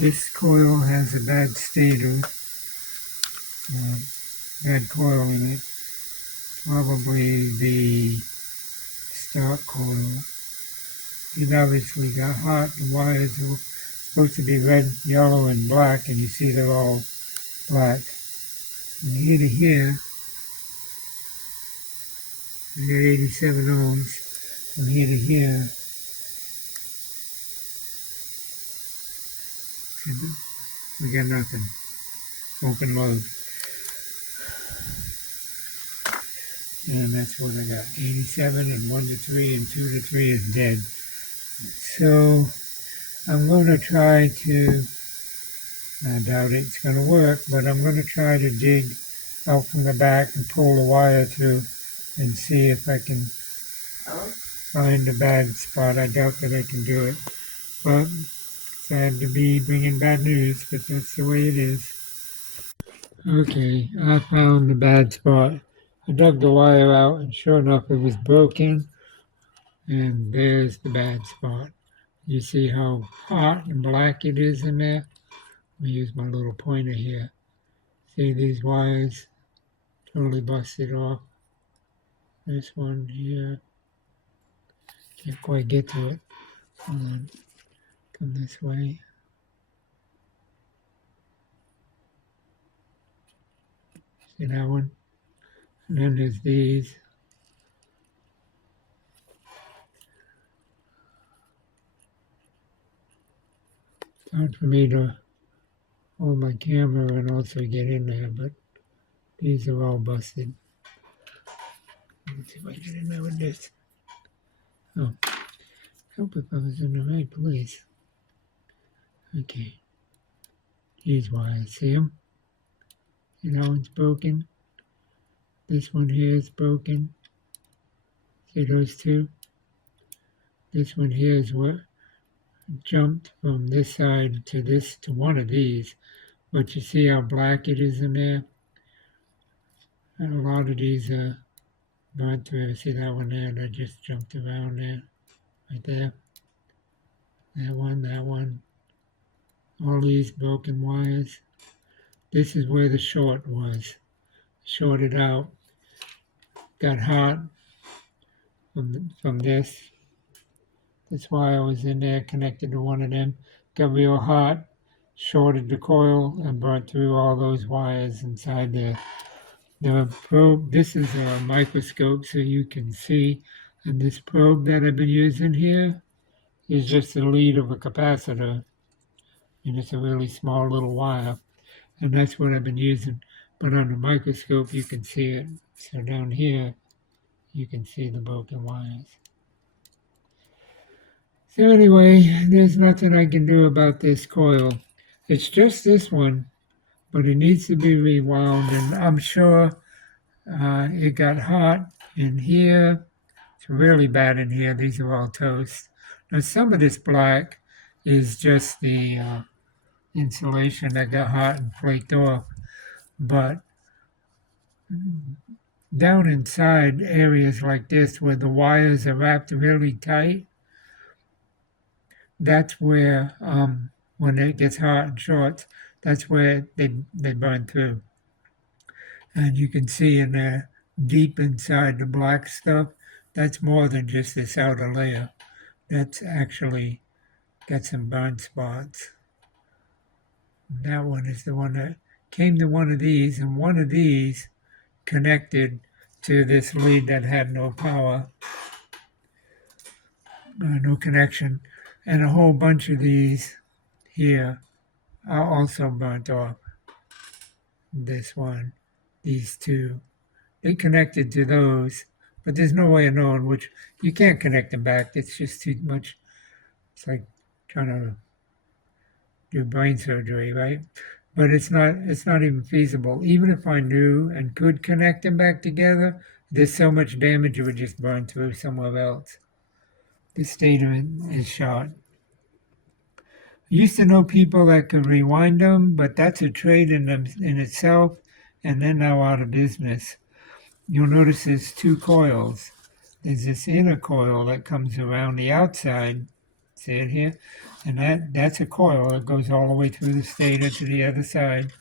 This coil has a bad stator, bad coil in it. Probably the stock coil. It obviously got hot. The wires were supposed to be red, yellow, and black, and you see they're all black. From here to here, I got 87 ohms. From here to here, we got nothing. Open load. And that's what I got. 87 and 1 to 3 and 2 to 3 is dead. So I'm going to try to, I doubt it's going to work, but I'm going to try to dig out from the back and pull the wire through and see if I can find the bad spot. I doubt that I can do it, but sad to be bringing bad news, but that's the way it is. Okay, I found the bad spot. I dug the wire out, and sure enough, it was broken, and there's the bad spot. You see how hot and black it is in there? Let me use my little pointer here. See these wires totally busted off. This one here, can't quite get to it. Hold on, come this way. See that one? And then there's these. It's hard for me to hold my camera and also get in there, but these are all busted. Let's see if I get in there with this. Oh, help if I was in the right place. Okay. These wires, see them? See that one's broken? This one here is broken. See those two? This one here is what jumped from this side to this, to one of these. But you see how black it is in there? And a lot of these are burnt through. See that one there that just jumped around there? Right there. That one. All these broken wires. This is where the short was. Shorted out. Got hot from this. This wire was in there connected to one of them. Got real hot. Shorted the coil and burnt through all those wires inside there. The probe, this is a microscope so you can see. And this probe that I've been using here is just the lead of a capacitor. And it's a really small little wire. And that's what I've been using. But on the microscope you can see it. So down here you can see the broken wires. So anyway, there's nothing I can do about this coil. It's just this one, but it needs to be rewound. And I'm sure it got hot in here. It's really bad in here. These are all toast. Now some of this black is just the insulation that got hot and flaked off. But down inside areas like this where the wires are wrapped really tight, that's where when it gets hot and short, that's where they burn through. And you can see in there, deep inside the black stuff, that's more than just this outer layer. That's actually got some burn spots. And that one is the one that came to one of these, and one of these connected to this lead that had no power, no connection. And a whole bunch of these here are also burnt off. This one, these two, they connected to those, but there's no way of knowing which. You can't connect them back. It's just too much. It's like trying to do brain surgery, right? But it's not even feasible. Even if I knew and could connect them back together, there's so much damage it would just burn through somewhere else. The stator is shot. I used to know people that could rewind them, but that's a trade in itself, and they're now out of business. You'll notice there's two coils. There's this inner coil that comes around the outside, See it here? And that's a coil that goes all the way through the stator to the other side.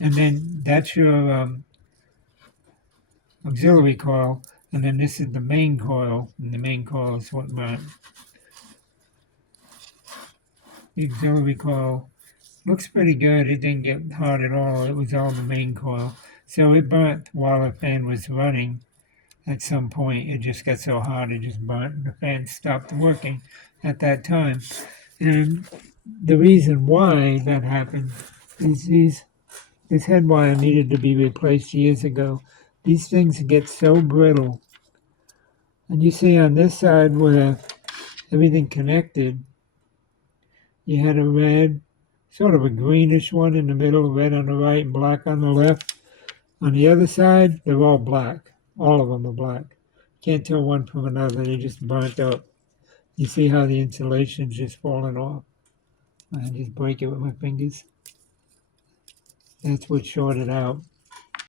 And then that's your auxiliary coil. And then this is the main coil. And the main coil is what burnt. The auxiliary coil looks pretty good. It didn't get hot at all. It was all the main coil. So it burnt while the fan was running. At some point, it just got so hot it just burnt, and the fan stopped working at that time. And the reason why that happened is this head wire needed to be replaced years ago. These things get so brittle. And you see on this side where everything connected, you had a red, sort of a greenish one in the middle, red on the right and black on the left. On the other side, they're all black. All of them are black. Can't tell one from another. They just burnt up. You see how the insulation's just falling off? I just break it with my fingers. That's what shorted out.